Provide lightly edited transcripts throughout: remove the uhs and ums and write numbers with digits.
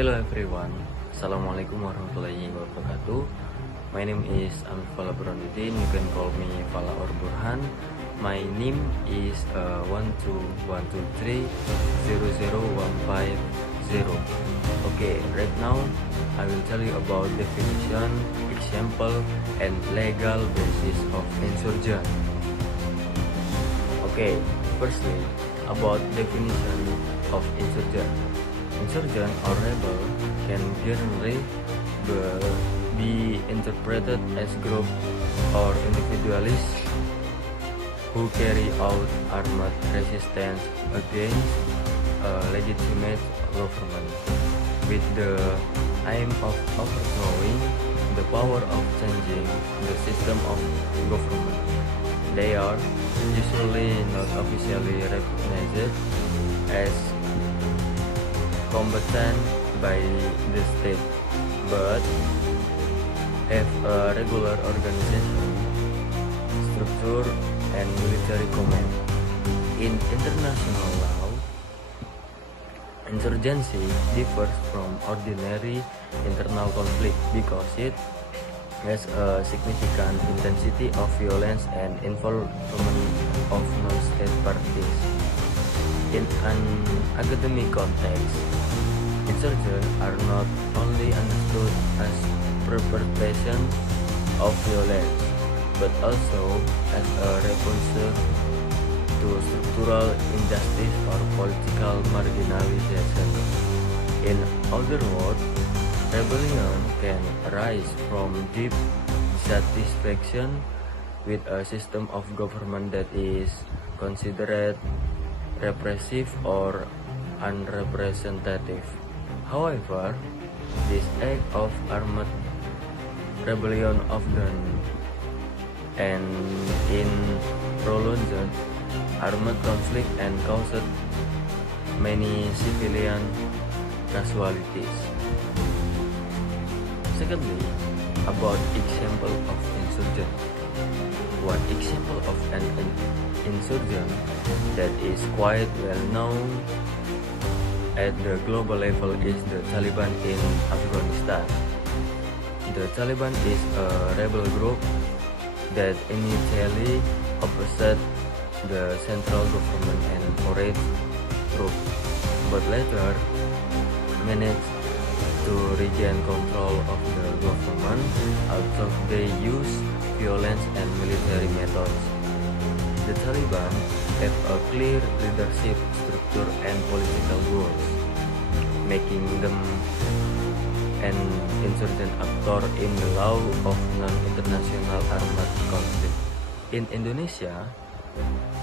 Hello everyone, Assalamualaikum warahmatullahi wabarakatuh. My name is Amifala Burhanuddin. You can call me Fala or Burhan. My name is 12123000150. Okay, right now I will tell you about definition, example, and legal basis of insurgent. Okay, firstly, about definition of insurgent. Insurgent or rebel can generally be interpreted as group or individualists who carry out armed resistance against a legitimate government with the aim of overthrowing the power of changing the system of government. They are usually not officially recognized as combatant by the state, but have a regular organization, structure, and military command. In international law, insurgency differs from ordinary internal conflict because it has a significant intensity of violence and involvement of non-state parties. In an academic context, insurgents are not only understood as perpetration of violence, but also as a response to structural injustice or political marginalization. In other words, rebellion can arise from deep dissatisfaction with a system of government that is considered repressive or unrepresentative. However, this act of armed rebellion often ends in prolonged armed conflict and caused many civilian casualties. Secondly, about example of insurgent. One example of an insurgent that is quite well known at the global level is the Taliban in Afghanistan. The Taliban is a rebel group that initially opposed the central government and foreign troops, but later managed to regain control of the government, although they use violence and military methods. The Taliban have a clear leadership structure and political goals, making them an insurgent actor in the law of non-international armed conflict. In Indonesia,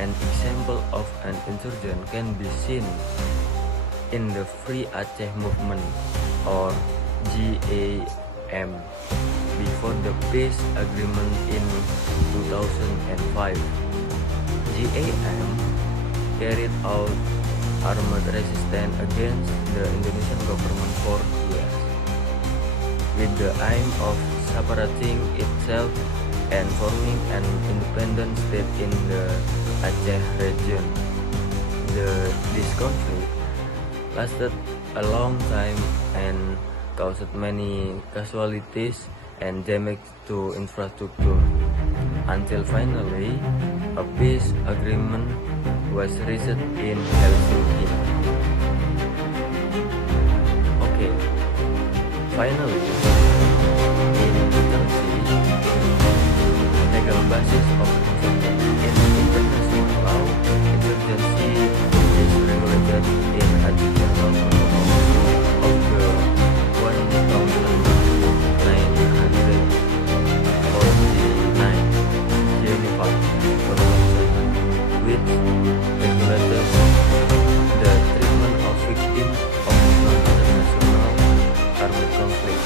an example of an insurgent can be seen in the Free Aceh Movement or GAM before the peace agreement in 2005. GAM carried out armed resistance against the Indonesian government for years, with the aim of separating itself and forming an independent state in the Aceh region. This conflict lasted a long time and caused many casualties and damage to infrastructure, until finally a peace agreement was reached in Helsinki. Okay, finally, in Turkey, legal basis of insurgency in international law, insurgency is regulated in Article of the 1949 Geneva Convention, which regulates the treatment of victims of non-international armed conflict.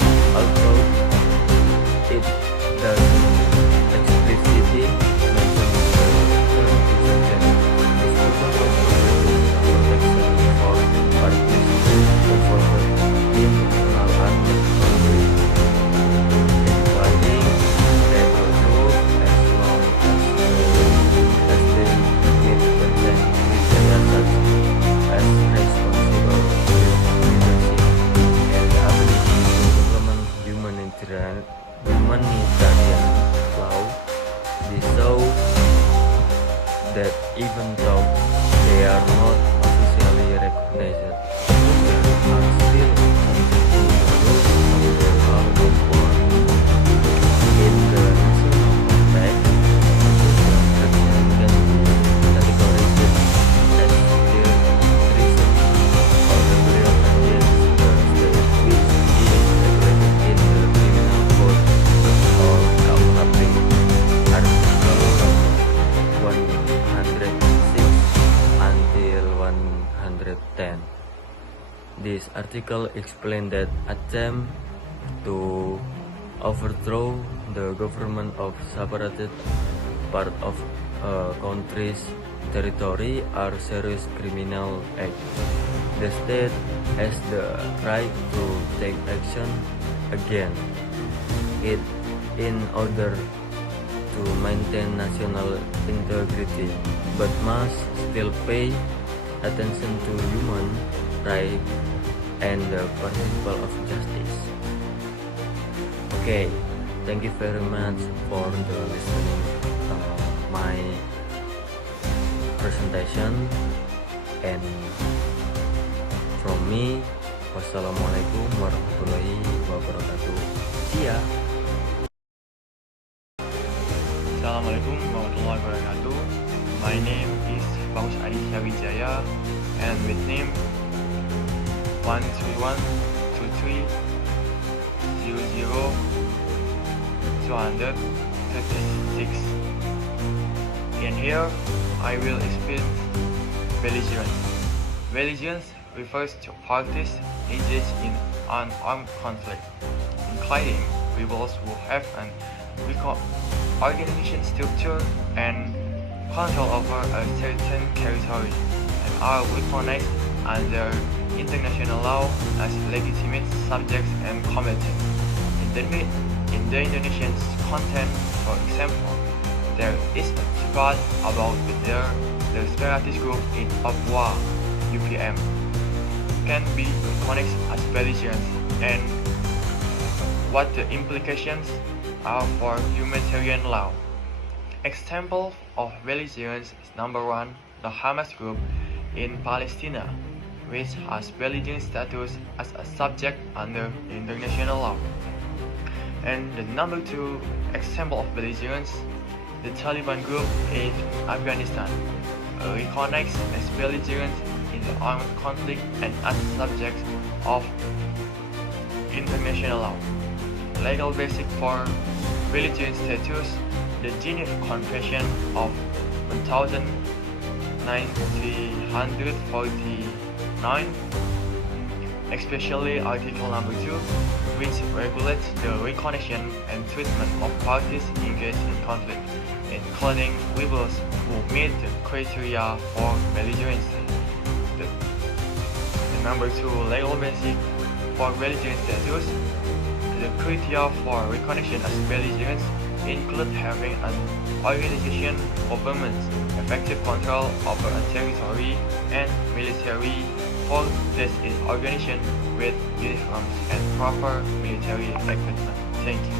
humanitarian law, they show that even though they are not officially recognized, there are still some rules of the law of war. In the national context, action can be categorized as the treason or rebellion against the state, which is regulated in the criminal code or KUHP, Article 106 until 110. This article explains that attempt to overthrow the government of separated part of a country's territory are serious criminal acts. The state has the right to take action against it in order to maintain national integrity, but must still pay attention to human rights and the principle of justice. Okay, thank you very much for the listening my presentation, and from me, wassalamualaikum warahmatullahi wabarakatuh. See ya. Assalamualaikum warahmatullahi wabarakatuh. My name is Bagus Adi Wijaya, and with name 13123000236. And here I will explain belligerence. Belligerence refers to parties engaged in an armed conflict, including rebels who have an organization structure and control over a certain territory and are recognized under international law as legitimate subjects and combatants. In the Indonesian content, for example, there is a debate about whether the separatist group in Papua, UPM, can be recognized as belligerents and what the implications are for humanitarian law. Example of belligerence is number 1, the Hamas group in Palestine, which has belligerent status as a subject under international law. And the number 2 example of belligerence, the Taliban group in Afghanistan, recognized as belligerent in the armed conflict and as subjects of international law. Legal basic for belligerent status, the Geneva Convention of 1949, especially Article number 2, which regulates the recognition and treatment of parties engaged in conflict, including rebels who meet the criteria for belligerence. The number 2 legal basic for belligerent status, the criteria for recognition as belligerence include having an organization, government, effective control over a territory, and military force in organization with uniforms and proper military equipment. Thank you.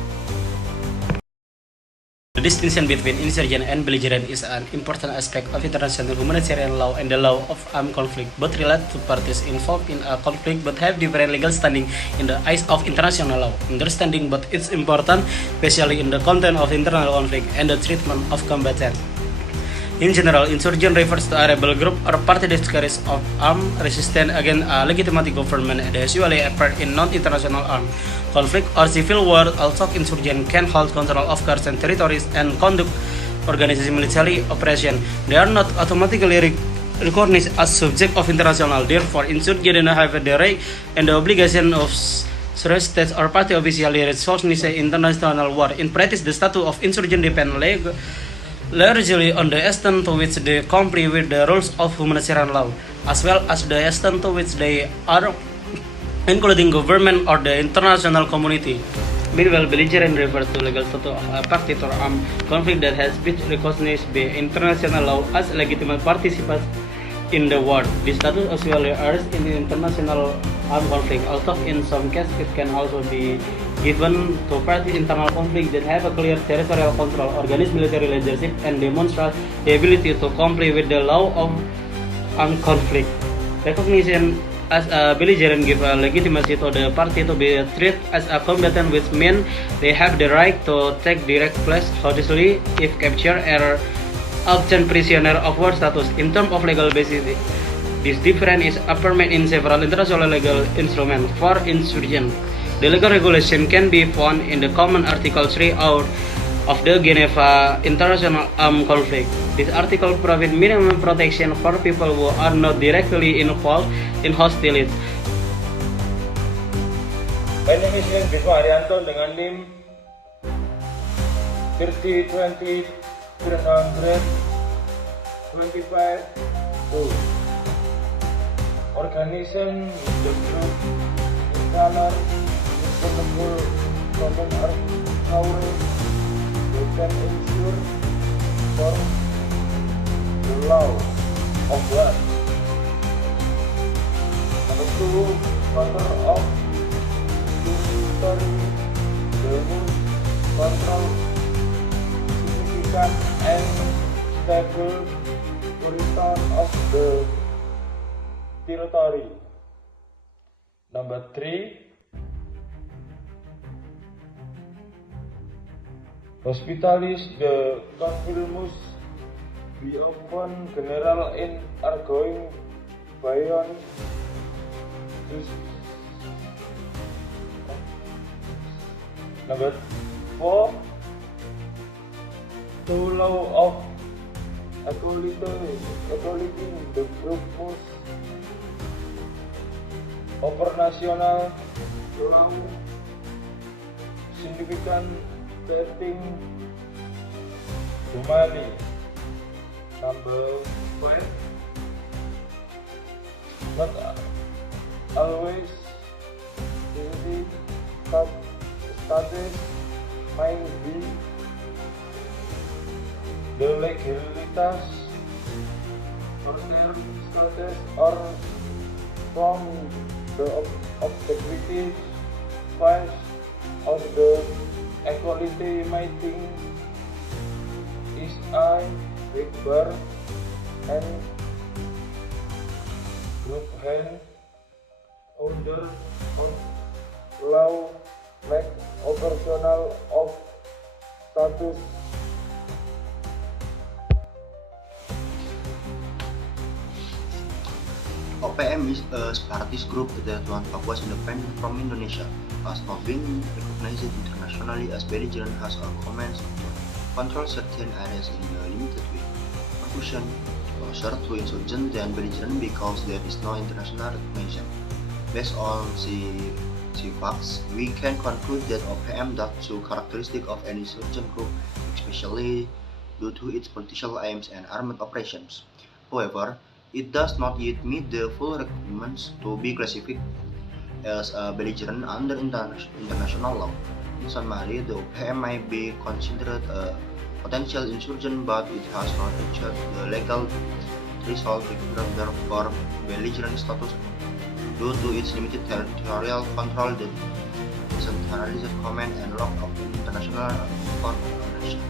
The distinction between insurgent and belligerent is an important aspect of international humanitarian law and the law of armed conflict. Both relate to parties involved in a conflict but have different legal standing in the eyes of international law. Understanding both is important, especially in the content of internal conflict and the treatment of combatants. In general, insurgent refers to a rebel group or party that carries out armed resistance against a legitimate government and usually occur in non-international armed conflict or civil war. Also, insurgents can hold control of cars and territories and conduct organized military operations. They are not automatically recognized as subjects of international. Therefore, insurgents do not have the right and the obligation of states or party officially recognized international war. In practice, the status of insurgent depends largely on the extent to which they comply with the rules of humanitarian law, as well as the extent to which they are including government or the international community. Meanwhile, belligerent refers to legal status of a party to armed conflict that has been recognized by international law as legitimate participants in the war. This status usually occurs in international armed conflict, although in some cases it can also be given to parties internal conflict that have a clear territorial control, organize military leadership, and demonstrate the ability to comply with the law of armed conflict. Recognition as a belligerent give a legitimacy to the party to be treated as a combatant, which means they have the right to take direct place judicially if captured or obtained prisoner of war status. In terms of legal basis, this difference is affirmed in several international legal instruments for insurgents. The legal regulation can be found in the Common Article 3 out of the Geneva International Armed Conflict. This article provides minimum protection for people who are not directly involved in hostilities. My name is Bisma Haryanto dengan NIM 3020 325 Organization the group color vulnerable common armed they can ensure for the law of war. Number 2, control of territory, the control significant and stable return of the territory. Number 3, hospitalis the conflict must be open general in arguing beyond this. Number 4, the law of equality the group must operational law significant setting Somali. Number 5, not always easy status might be the legalitas or their status or from the objectivity files of the equality meeting is I big bar and group hand under law make operational of status. OPM is a separatist group that wants Papua independent from Indonesia, has not been recognized internationally as belligerent, has a comments to control certain areas in a limited way. Conclusion: closer to insurgent than belligerent because there is no international recognition. Based on the facts, we can conclude that OPM does show characteristic of an insurgent group, especially due to its political aims and armed operations. However, it does not yet meet the full requirements to be classified as a belligerent under international law. In summary, the OPM might be considered a potential insurgent, but it has not reached the legal threshold required for belligerent status due to its limited territorial control, the decentralized command and lack of international coordination.